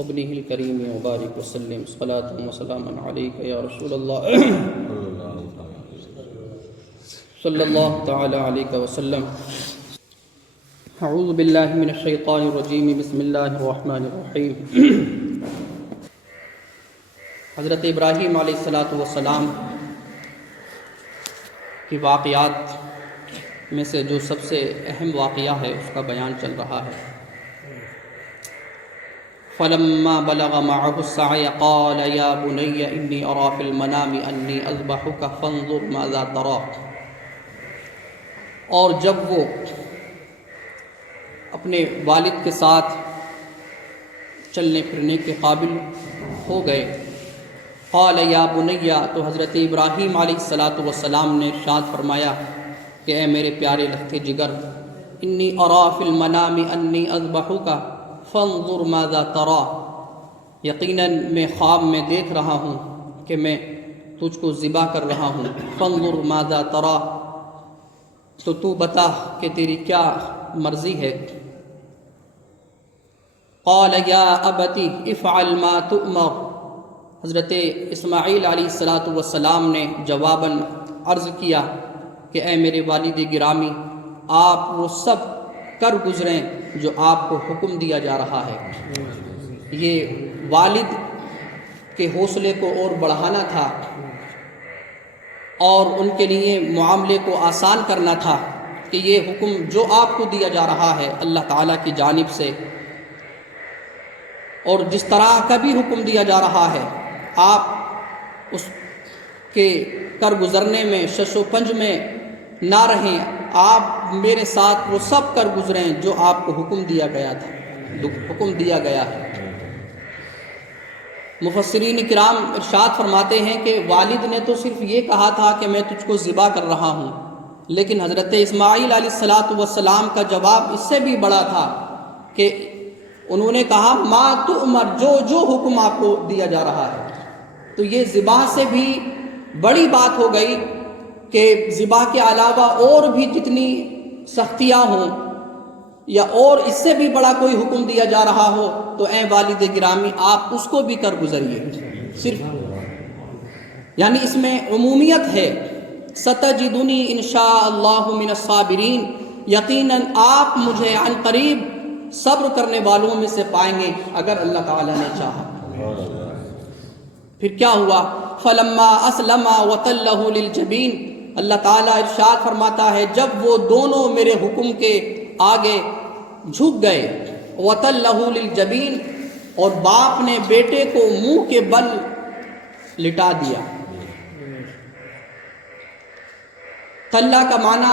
وابنه الكريم وبارك وسلم صلاة وسلاما عليك يا رسول الله صلى الله تعالى عليك وسلم. اعوذ باللہ من الشیطان الرجیم بسم اللہ الرحمن الرحیم. حضرت ابراہیم علیہ السلام کی واقعات میں سے جو سب سے اہم واقعہ ہے اس کا بیان چل رہا ہے. فلما بلغ معه السعي قال يا بني إني أرى في المنام أني أذبحك فانظر ماذا ترى. اور جب وہ اپنے والد کے ساتھ چلنے پھرنے کے قابل ہو گئے، قال یا بنیا، تو حضرت ابراہیم علیہ السلام نے ارشاد فرمایا کہ اے میرے پیارے لختے جگر، انی ارا فی المنام انی اذبحک فانظر ماذا ترى، یقیناً میں خواب میں دیکھ رہا ہوں کہ میں تجھ کو ذبح کر رہا ہوں. فانظر ماذا ترى، تو تو بتا کہ تیری کیا مرضی ہے. قال یا ابتی افعل ما تؤمر، حضرت اسماعیل علیہ السلام نے جواباً عرض کیا کہ اے میرے والد گرامی، آپ وہ سب کر گزریں جو آپ کو حکم دیا جا رہا ہے. یہ والد کے حوصلے کو اور بڑھانا تھا اور ان کے لیے معاملے کو آسان کرنا تھا کہ یہ حکم جو آپ کو دیا جا رہا ہے اللہ تعالیٰ کی جانب سے، اور جس طرح کا بھی حکم دیا جا رہا ہے آپ اس کے کر گزرنے میں شش و پنج میں نہ رہیں، آپ میرے ساتھ وہ سب کر گزریں جو آپ کو حکم دیا گیا ہے. مفسرین کرام ارشاد فرماتے ہیں کہ والد نے تو صرف یہ کہا تھا کہ میں تجھ کو ذبح کر رہا ہوں، لیکن حضرت اسماعیل علیہ السلام کا جواب اس سے بھی بڑا تھا کہ انہوں نے کہا ما تؤمر، جو حکم آپ کو دیا جا رہا ہے. تو یہ ذبح سے بھی بڑی بات ہو گئی کہ ذبح کے علاوہ اور بھی جتنی سختیاں ہوں یا اور اس سے بھی بڑا کوئی حکم دیا جا رہا ہو تو اے والد گرامی آپ اس کو بھی کر گزریے. صرف یعنی اس میں عمومیت ہے. ستجدنی انشاء اللہ من الصابرین، یقیناً آپ مجھے عن قریب صبر کرنے والوں میں سے پائیں گے اگر اللہ تعالیٰ نے چاہا. پھر کیا ہوا؟ فلما اسلما وتلہ للجبین، اللہ تعالیٰ ارشاد فرماتا ہے جب وہ دونوں میرے حکم کے آگے جھک گئے، وتلہ للجبین، اور باپ نے بیٹے کو منہ کے بل لٹا دیا. تلہ کا معنی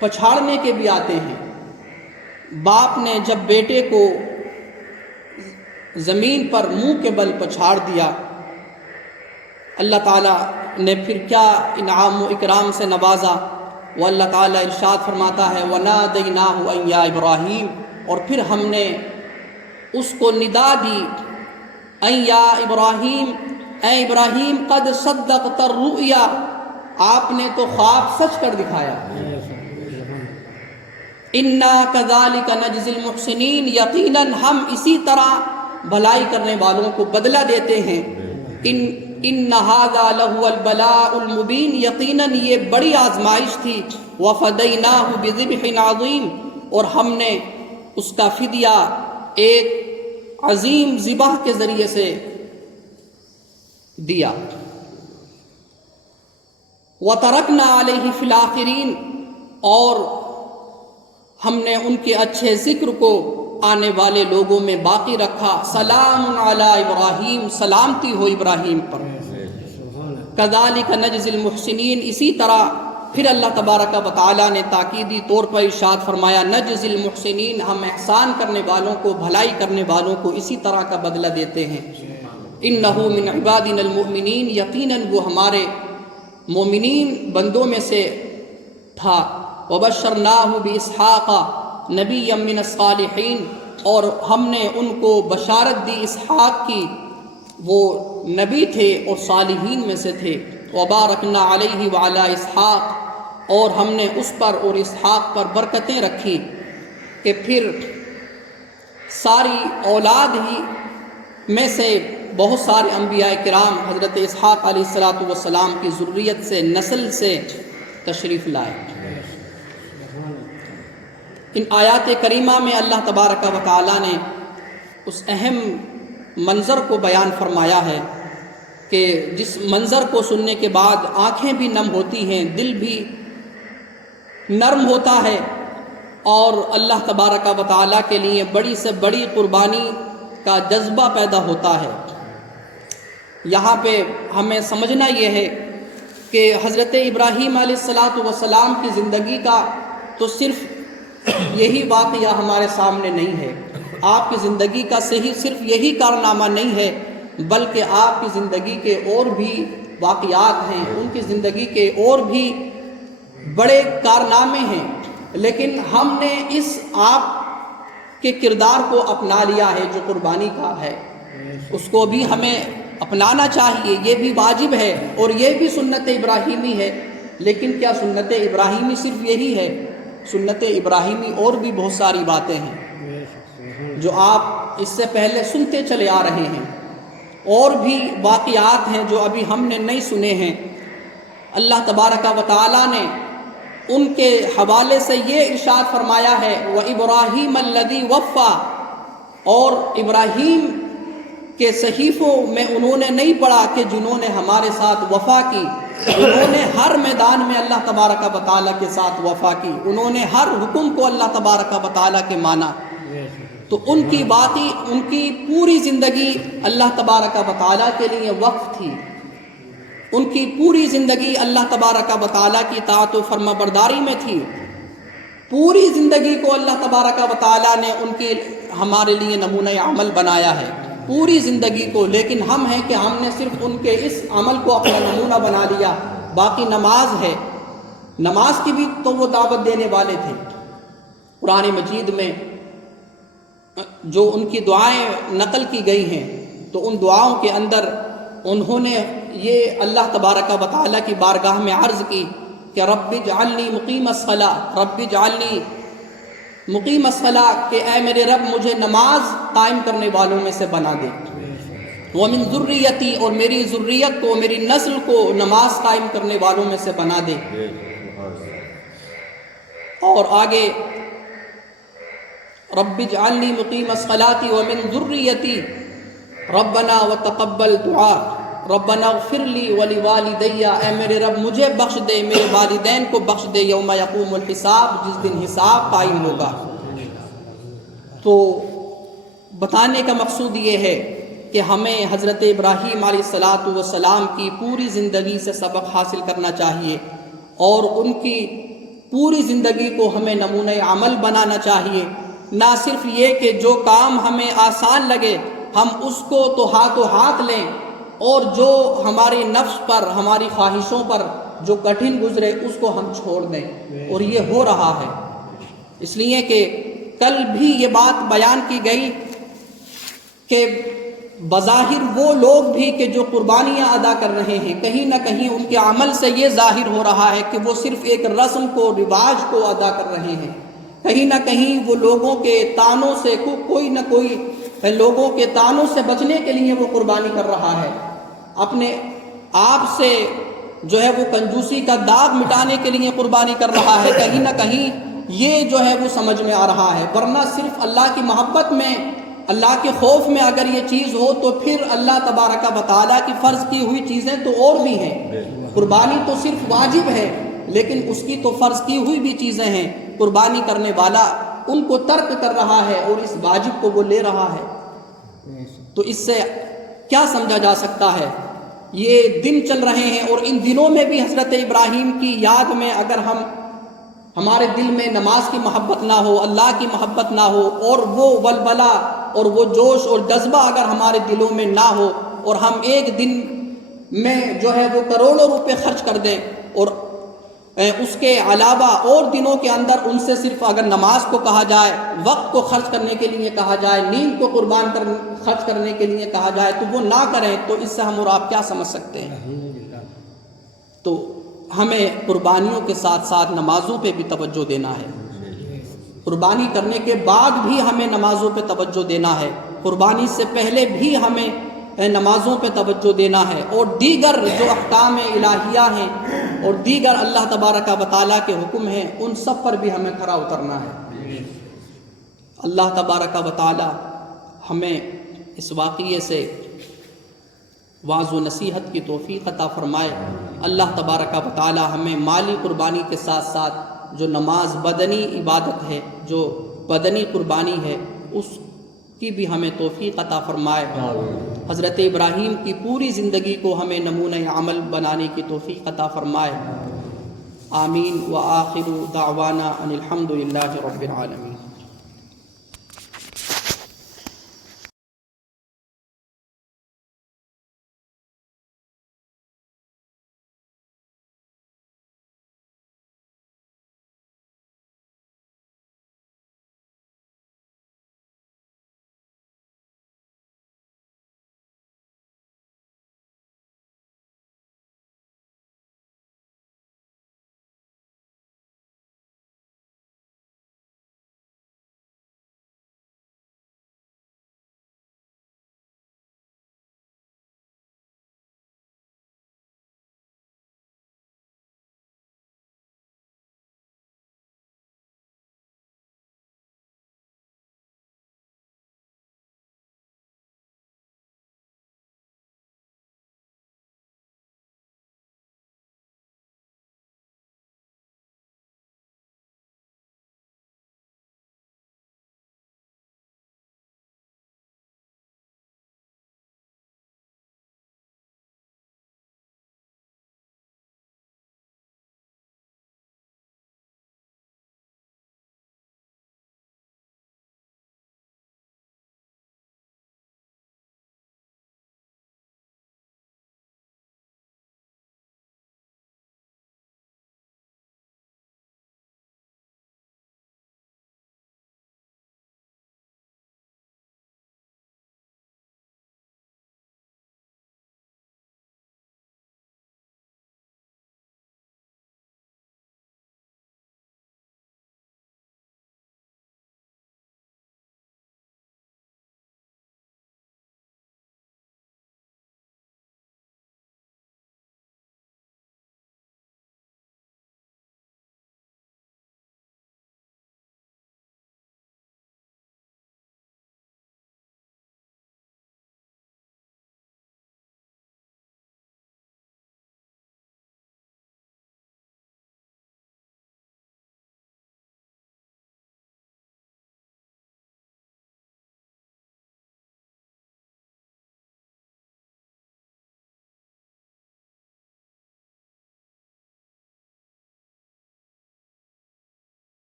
پچھاڑنے کے بھی آتے ہیں. باپ نے جب بیٹے کو زمین پر منہ کے بل پچھاڑ دیا، اللہ تعالیٰ نے پھر کیا انعام و اکرام سے نوازا. وہ اللہ تعالیٰ ارشاد فرماتا ہے وَنَادَيْنَاهُ أَن يَا إِبْرَاهِيمُ، اور پھر ہم نے اس کو ندا دی أَن يَا إِبْرَاهِيمُ، اے ابراہیم قد صدقت الرؤیا، آپ نے تو خواب سچ کر دکھایا. اِنَّا كَذَلِكَ نَجْزِي الْمُحْسِنِينَ، یقیناً ہم اسی طرح بھلائی کرنے والوں کو بدلہ دیتے ہیں. ان هذا لهو البلاء المبین، یقیناً یہ بڑی آزمائش تھی. وفدیناہ بذبح عظیم، اور ہم نے اس کا فدیہ ایک عظیم ذبح کے ذریعے سے دیا. وترکنا علیہ فی الآخرین، اور ہم نے ان کے اچھے ذکر کو آنے والے لوگوں میں باقی رکھا. سلام علی ابراہیم، سلامتی ہو ابراہیم پر. کذالک نجزی المحسنین، اسی طرح پھر اللہ تبارک و تعالیٰ نے تاکیدی طور پر ارشاد فرمایا نجزی المحسنین، ہم احسان کرنے والوں کو، بھلائی کرنے والوں کو اسی طرح کا بدلہ دیتے ہیں. انہ من عبادنا المؤمنین، یقیناً وہ ہمارے مومنین بندوں میں سے تھا. وبشرناہ باسحاق نبیا من الصالحین، اور ہم نے ان کو بشارت دی اسحاق کی، وہ نبی تھے اور صالحین میں سے تھے. وبارکنا علیہ وعلی اسحاق، اور ہم نے اس پر اور اسحاق پر برکتیں رکھی کہ پھر ساری اولاد ہی میں سے بہت سارے انبیاء کرام حضرت اسحاق علیہ الصلاۃ والسلام کی ذریت سے، نسل سے تشریف لائے۔ ان آیات کریمہ میں اللہ تبارک و تعالیٰ نے اس اہم منظر کو بیان فرمایا ہے کہ جس منظر کو سننے کے بعد آنکھیں بھی نم ہوتی ہیں، دل بھی نرم ہوتا ہے، اور اللہ تبارک و تعالیٰ کے لیے بڑی سے بڑی قربانی کا جذبہ پیدا ہوتا ہے۔ یہاں پہ ہمیں سمجھنا یہ ہے کہ حضرت ابراہیم علیہ الصلاۃ والسلام کی زندگی کا تو صرف یہی واقعہ ہمارے سامنے نہیں ہے، آپ کی زندگی کا صرف یہی کارنامہ نہیں ہے، بلکہ آپ کی زندگی کے اور بھی واقعات ہیں، ان کی زندگی کے اور بھی بڑے کارنامے ہیں، لیکن ہم نے اس آپ کے کردار کو اپنا لیا ہے جو قربانی کا ہے، اس کو بھی ہمیں اپنانا چاہیے، یہ بھی واجب ہے اور یہ بھی سنت ابراہیمی ہے۔ لیکن کیا سنت ابراہیمی صرف یہی ہے؟ سنت ابراہیمی اور بھی بہت ساری باتیں ہیں جو آپ اس سے پہلے سنتے چلے آ رہے ہیں، اور بھی واقعات ہیں جو ابھی ہم نے نہیں سنے ہیں۔ اللہ تبارک و تعالیٰ نے ان کے حوالے سے یہ ارشاد فرمایا ہے وَإِبْرَاهِيمَ الَّذِي وَفَّى، اور ابراہیم کے صحیفوں میں انہوں نے نہیں پڑھا کہ جنہوں نے ہمارے ساتھ وفا کی، انہوں نے ہر میدان میں اللہ تبارک و تعالیٰ کے ساتھ وفا کی، انہوں نے ہر حکم کو اللہ تبارک و تعالیٰ کے مانا، تو ان کی باقی ان کی پوری زندگی اللہ تبارک و تعالیٰ کے لیے وقف تھی، ان کی پوری زندگی اللہ تبارک و تعالیٰ کی اطاعت و فرما برداری میں تھی، پوری زندگی کو اللہ تبارک و تعالیٰ نے ان کی ہمارے لیے نمونہ عمل بنایا ہے، پوری زندگی کو۔ لیکن ہم ہیں کہ ہم نے صرف ان کے اس عمل کو اپنا نمونہ بنا لیا۔ باقی نماز ہے، نماز کی بھی تو وہ دعوت دینے والے تھے۔ قرآن مجید میں جو ان کی دعائیں نقل کی گئی ہیں تو ان دعاؤں کے اندر انہوں نے یہ اللہ تبارک و تعالیٰ کی بارگاہ میں عرض کی کہ رب اجعلنی مقیم الصلاۃ، رب اجعلنی مقیم الصلاۃ، کہ اے میرے رب مجھے نماز قائم کرنے والوں میں سے بنا دے، ومن ذریتی، اور میری ذریت کو، میری نسل کو نماز قائم کرنے والوں میں سے بنا دے۔ اور آگے رب اجعلنی مقیم الصلاۃ ومن ذریتی ربنا وتقبل دعاء ربنا اغفر لی ولوالدی، اے میرے رب مجھے بخش دے، میرے والدین کو بخش دے، یوم یقوم الحساب، جس دن حساب قائم ہوگا۔ تو بتانے کا مقصود یہ ہے کہ ہمیں حضرت ابراہیم علیہ الصلاۃ والسلام کی پوری زندگی سے سبق حاصل کرنا چاہیے، اور ان کی پوری زندگی کو ہمیں نمونہ عمل بنانا چاہیے۔ نہ صرف یہ کہ جو کام ہمیں آسان لگے ہم اس کو تو ہاتھوں ہاتھ لیں، اور جو ہمارے نفس پر، ہماری خواہشوں پر جو کٹھن گزرے اس کو ہم چھوڑ دیں، اور یہ ہو رہا ہے۔ اس لیے کہ کل بھی یہ بات بیان کی گئی کہ بظاہر وہ لوگ بھی کہ جو قربانیاں ادا کر رہے ہیں، کہیں نہ کہیں ان کے عمل سے یہ ظاہر ہو رہا ہے کہ وہ صرف ایک رسم کو، رواج کو ادا کر رہے ہیں، کہیں نہ کہیں وہ لوگوں کے طعنوں سے، کوئی نہ کوئی لوگوں کے طعنوں سے بچنے کے لیے وہ قربانی کر رہا ہے، اپنے آپ سے جو ہے وہ کنجوسی کا داغ مٹانے کے لیے قربانی کر رہا ہے، کہیں نہ کہیں یہ جو ہے وہ سمجھ میں آ رہا ہے۔ ورنہ صرف اللہ کی محبت میں، اللہ کے خوف میں اگر یہ چیز ہو تو پھر اللہ تبارک و تعالیٰ کی فرض کی ہوئی چیزیں تو اور بھی ہیں۔ قربانی تو صرف واجب ہے، لیکن اس کی تو فرض کی ہوئی بھی چیزیں ہیں، قربانی کرنے والا ان کو ترک کر رہا ہے اور اس واجب کو وہ لے رہا ہے۔ تو اس سے کیا سمجھا جا سکتا ہے؟ یہ دن چل رہے ہیں، اور ان دنوں میں بھی حضرت ابراہیم کی یاد میں اگر ہمارے دل میں نماز کی محبت نہ ہو، اللہ کی محبت نہ ہو، اور وہ ولولہ اور وہ جوش اور جذبہ اگر ہمارے دلوں میں نہ ہو، اور ہم ایک دن میں جو ہے وہ کروڑوں روپے خرچ کر دیں، اور اس کے علاوہ اور دنوں کے اندر ان سے صرف اگر نماز کو کہا جائے، وقت کو خرچ کرنے کے لیے کہا جائے، نیند کو خرچ کرنے کے لیے کہا جائے تو وہ نہ کریں، تو اس سے ہم اور آپ کیا سمجھ سکتے ہیں؟ تو ہمیں قربانیوں کے ساتھ ساتھ نمازوں پہ بھی توجہ دینا ہے، قربانی کرنے کے بعد بھی ہمیں نمازوں پہ توجہ دینا ہے۔ قربانی سے پہلے بھی ہمیں نمازوں پہ توجہ دینا ہے، اور دیگر جو احکام الہیہ ہیں اور دیگر اللہ تبارک و تعالیٰ کے حکم ہیں ان سب پر بھی ہمیں کھرا اترنا ہے۔ اللہ تبارک و تعالیٰ ہمیں اس واقعے سے واعظ و نصیحت کی توفیق عطا فرمائے۔ اللہ تبارک و تعالیٰ ہمیں مالی قربانی کے ساتھ ساتھ جو نماز بدنی عبادت ہے، جو بدنی قربانی ہے، اس کی بھی ہمیں توفیق عطا فرمائے۔ حضرت ابراہیم کی پوری زندگی کو ہمیں نمونہ عمل بنانے کی توفیق عطا فرمائے۔ آمین۔ وآخر دعوانا ان الحمد للہ رب العالمین۔